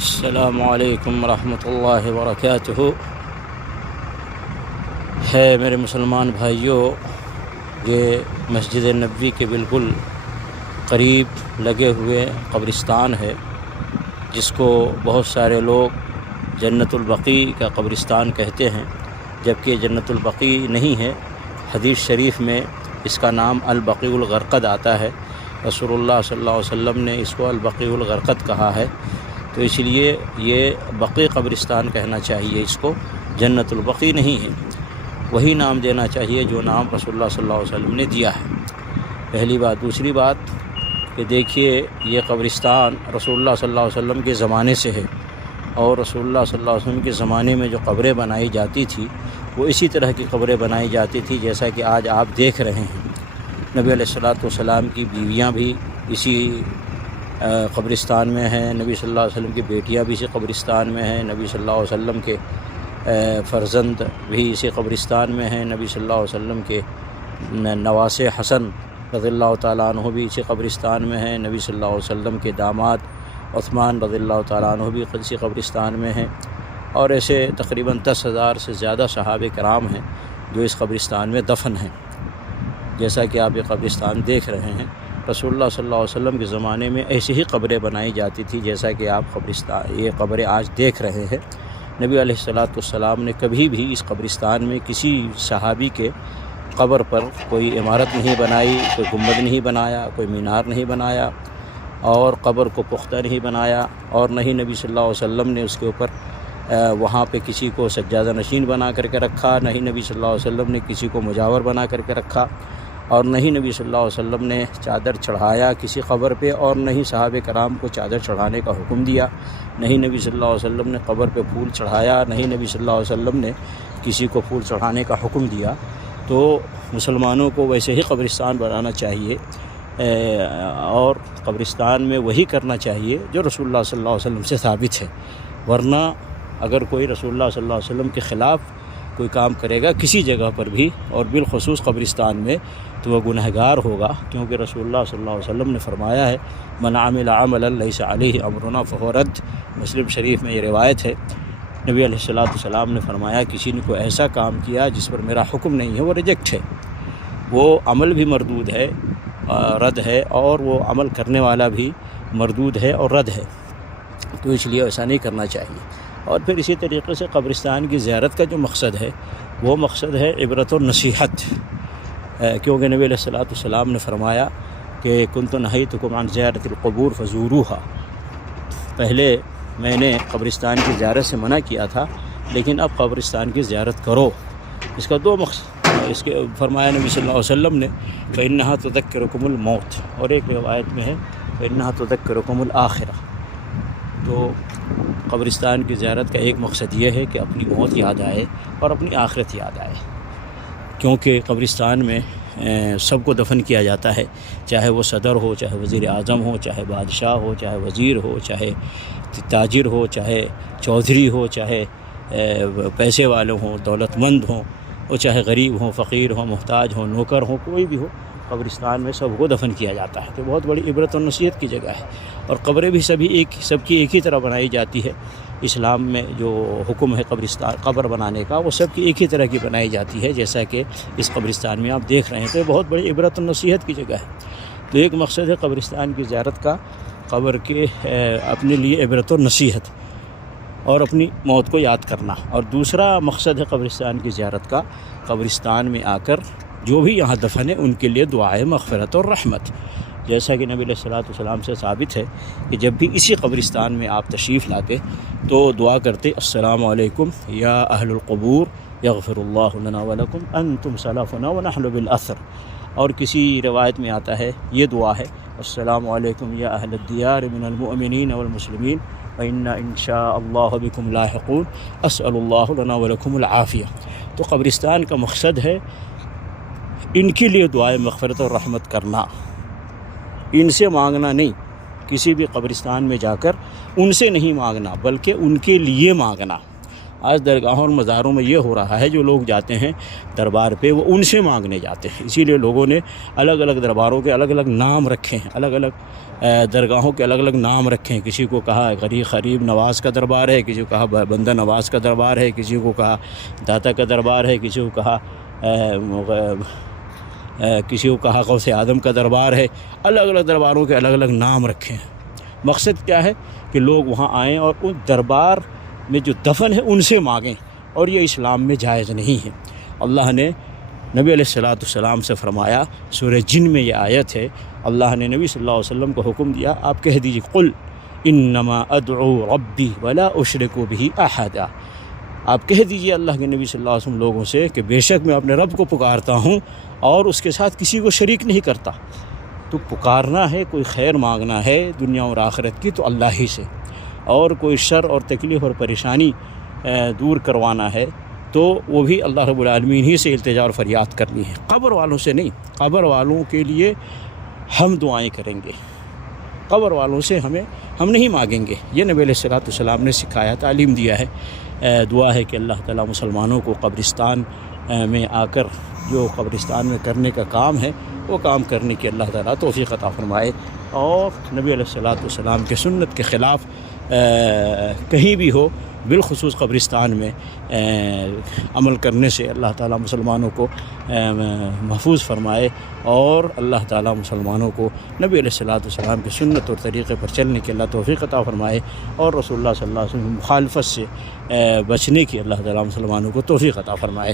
السلام علیکم ورحمۃ اللہ وبرکاتہ۔ ہے میرے مسلمان بھائیوں، یہ مسجد نبوی کے بالکل قریب لگے ہوئے قبرستان ہے، جس کو بہت سارے لوگ جنت البقیع کا قبرستان کہتے ہیں، جبکہ جنت البقیع نہیں ہے۔ حدیث شریف میں اس کا نام البقیع الغرقد آتا ہے۔ رسول اللہ صلی اللہ علیہ وسلم نے اس کو البقیع الغرقد کہا ہے، تو اس لیے یہ بقیع قبرستان کہنا چاہیے، اس کو جنت البقیع نہیں ہے۔ وہی نام دینا چاہیے جو نام رسول اللہ صلی اللہ علیہ وسلم نے دیا ہے، پہلی بات۔ دوسری بات کہ دیکھیے، یہ قبرستان رسول اللہ صلی اللہ علیہ وسلم کے زمانے سے ہے، اور رسول اللہ صلی اللہ علیہ وسلم کے زمانے میں جو قبریں بنائی جاتی تھی وہ اسی طرح کی قبریں بنائی جاتی تھی جیسا کہ آج آپ دیکھ رہے ہیں۔ نبی علیہ السلام کی بیویاں بھی اسی قبرستان میں ہیں، نبی صلی اللہ علیہ وسلم کی بیٹیاں بھی اسی قبرستان میں ہیں، نبی صلی اللہ علیہ وسلم کے فرزند بھی اسی قبرستان میں ہیں، نبی صلی اللہ علیہ وسلم کے نواسے حسن رضی اللہ تعالیٰ عنہ بھی اسی قبرستان میں ہیں، نبی صلی اللہ علیہ وسلم کے داماد عثمان رضی اللہ تعالیٰ عنہ بھی اسی قبرستان میں ہیں، اور ایسے تقریباً 10,000 سے زیادہ صحابہ کرام ہیں جو اس قبرستان میں دفن ہیں۔ جیسا کہ آپ یہ قبرستان دیکھ رہے ہیں، رسول اللہ صلی اللہ علیہ وسلم کے زمانے میں ایسی ہی قبریں بنائی جاتی تھی جیسا کہ آپ یہ قبریں آج دیکھ رہے ہیں۔ نبی علیہ السلام نے کبھی بھی اس قبرستان میں کسی صحابی کے قبر پر کوئی عمارت نہیں بنائی، کوئی گنبد نہیں بنایا، کوئی مینار نہیں بنایا، اور قبر کو پختہ نہیں بنایا، اور نہ ہی نبی صلی اللہ علیہ وسلم نے اس کے اوپر وہاں پہ کسی کو سجادہ نشین بنا کر کے رکھا، نہ ہی نبی صلی اللہ علیہ وسلم نے کسی کو مجاور بنا کر کے رکھا، اور نہ ہی نبی صلی اللہ علیہ وسلم نے چادر چڑھایا کسی قبر پہ، اور نہ ہی صحابہ کرام کو چادر چڑھانے کا حکم دیا، نہ ہی نبی صلی اللہ علیہ وسلم نے قبر پہ پھول چڑھایا، نہ ہی نبی صلی اللہ علیہ وسلم نے کسی کو پھول چڑھانے کا حکم دیا۔ تو مسلمانوں کو ویسے ہی قبرستان بنانا چاہیے، اور قبرستان میں وہی کرنا چاہیے جو رسول اللہ صلی اللہ علیہ وسلم سے ثابت ہے، ورنہ اگر کوئی رسول اللہ صلی اللہ علیہ وسلم کے خلاف کوئی کام کرے گا کسی جگہ پر بھی، اور بالخصوص قبرستان میں، تو وہ گنہگار ہوگا، کیونکہ رسول اللہ صلی اللہ علیہ وسلم نے فرمایا ہے من عمل عملا لیس علیہ امرنا فہو رد۔ مسلم شریف میں یہ روایت ہے، نبی علیہ السلام نے فرمایا کسی نے کوئی ایسا کام کیا جس پر میرا حکم نہیں ہے، وہ ریجیکٹ ہے، وہ عمل بھی مردود ہے، رد ہے، اور وہ عمل کرنے والا بھی مردود ہے اور رد ہے، تو اس لیے ایسا نہیں کرنا چاہیے۔ اور پھر اسی طریقے سے قبرستان کی زیارت کا جو مقصد ہے وہ مقصد ہے عبرت و نصیحت، کیونکہ نبی علیہ السلام نے فرمایا کہ کنت نہیتکم عن زیارت القبور فزوروها، پہلے میں نے قبرستان کی زیارت سے منع کیا تھا، لیکن اب قبرستان کی زیارت کرو۔ اس کا دو مقصد اس کے فرمایا نبی صلی اللہ علیہ وسلم نے فإنها تذکرکم الموت، اور ایک روایت میں ہے فإنها تذکرکم الآخرہ۔ تو قبرستان کی زیارت کا ایک مقصد یہ ہے کہ اپنی موت یاد آئے اور اپنی آخرت یاد آئے، کیونکہ قبرستان میں سب کو دفن کیا جاتا ہے، چاہے وہ صدر ہو، چاہے وزیر اعظم ہو، چاہے بادشاہ ہو، چاہے وزیر ہو، چاہے تاجر ہو، چاہے چودھری ہو، چاہے پیسے والے ہوں، دولت مند ہوں، اور چاہے غریب ہوں، فقیر ہوں، محتاج ہوں، نوکر ہوں، کوئی بھی ہو، قبرستان میں سب کو دفن کیا جاتا ہے۔ تو بہت بڑی عبرت و نصیحت کی جگہ ہے، اور قبریں بھی سب کی ایک ہی طرح بنائی جاتی ہے۔ اسلام میں جو حکم ہے قبر بنانے کا، وہ سب کی ایک ہی طرح کی بنائی جاتی ہے، جیسا کہ اس قبرستان میں آپ دیکھ رہے ہیں۔ تو یہ بہت بڑی عبرت و نصیحت کی جگہ ہے۔ تو ایک مقصد ہے قبرستان کی زیارت کا، قبر کے اپنے لیے عبرت و نصیحت اور اپنی موت کو یاد کرنا، اور دوسرا مقصد ہے قبرستان کی زیارت کا، قبرستان میں آ کر جو بھی یہاں دفن ہے ان کے لیے دعائے مغفرت اور رحمت، جیسا کہ نبی علیہ السلام سے ثابت ہے کہ جب بھی اسی قبرستان میں آپ تشریف لاتے تو دعا کرتے السلام علیکم یا اہل القبور یغفر اللہ لنا ولکم انتم سلفنا ونحن بالاثر، اور کسی روایت میں آتا ہے یہ دعا ہے السلام علیکم یا اہل الدیار من المؤمنین والمسلمین وإنا إن شاء اللہ بکم لاحقون اسأل اللہ لنا ولکم العافیہ۔ تو قبرستان کا مقصد ہے ان کے لیے دعائے مغفرت اور رحمت کرنا، ان سے مانگنا نہیں، کسی بھی قبرستان میں جا کر ان سے نہیں مانگنا، بلکہ ان کے لیے مانگنا، آج درگاہوں اور مزاروں میں یہ ہو رہا ہے، جو لوگ جاتے ہیں دربار پہ وہ ان سے مانگنے جاتے ہیں، اسی لیے لوگوں نے الگ الگ درباروں کے الگ الگ نام رکھے ہیں، الگ الگ درگاہوں کے الگ الگ نام رکھے ہیں۔ کسی کو کہا غریب نواز کا دربار ہے، کسی کو کہا بندہ نواز کا دربار ہے، کسی کو کہا داتا کا دربار ہے، کسی کو کہا غوث اعظم کا دربار ہے۔ الگ الگ درباروں کے الگ الگ نام رکھے ہیں۔ مقصد کیا ہے کہ لوگ وہاں آئیں اور ان دربار میں جو دفن ہے ان سے مانگیں، اور یہ اسلام میں جائز نہیں ہے۔ اللہ نے نبی علیہ السلام سے فرمایا، سورہ جن میں یہ آیت ہے، اللہ نے نبی صلی اللہ علیہ وسلم کو حکم دیا، آپ کہہ دیجیے قل انما ادعو ربی ولا اشرک بہ احدا، آپ کہہ دیجیے اللہ کے نبی صلی اللہ علیہ وسلم لوگوں سے کہ بے شک میں اپنے رب کو پکارتا ہوں اور اس کے ساتھ کسی کو شریک نہیں کرتا۔ تو پکارنا ہے، کوئی خیر مانگنا ہے دنیا اور آخرت کی تو اللہ ہی سے، اور کوئی شر اور تکلیف اور پریشانی دور کروانا ہے تو وہ بھی اللہ رب العالمین ہی سے التجا اور فریاد کرنی ہے، قبر والوں سے نہیں۔ قبر والوں کے لیے ہم دعائیں کریں گے، قبر والوں سے ہم نہیں مانگیں گے۔ یہ نبی علیہ السلام نے سکھایا، تعلیم دیا ہے۔ دعا ہے کہ اللہ تعالیٰ مسلمانوں کو قبرستان میں آ کر جو قبرستان میں کرنے کا کام ہے وہ کام کرنے کی اللہ تعالیٰ توفیق عطا فرمائے، اور نبی علیہ السلام کے سنت کے خلاف کہیں بھی ہو، بالخصوص قبرستان میں عمل کرنے سے اللہ تعالیٰ مسلمانوں کو محفوظ فرمائے، اور اللہ تعالیٰ مسلمانوں کو نبی علیہ السلام کی سنت اور طریقے پر چلنے کی اللہ توفیق عطا فرمائے، اور رسول اللہ صلی اللہ علیہ وسلم کی مخالفت سے بچنے کی اللہ تعالیٰ مسلمانوں کو توفیق عطا فرمائے۔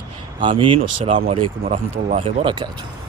آمین۔ السلام علیکم ورحمۃ اللہ وبرکاتہ۔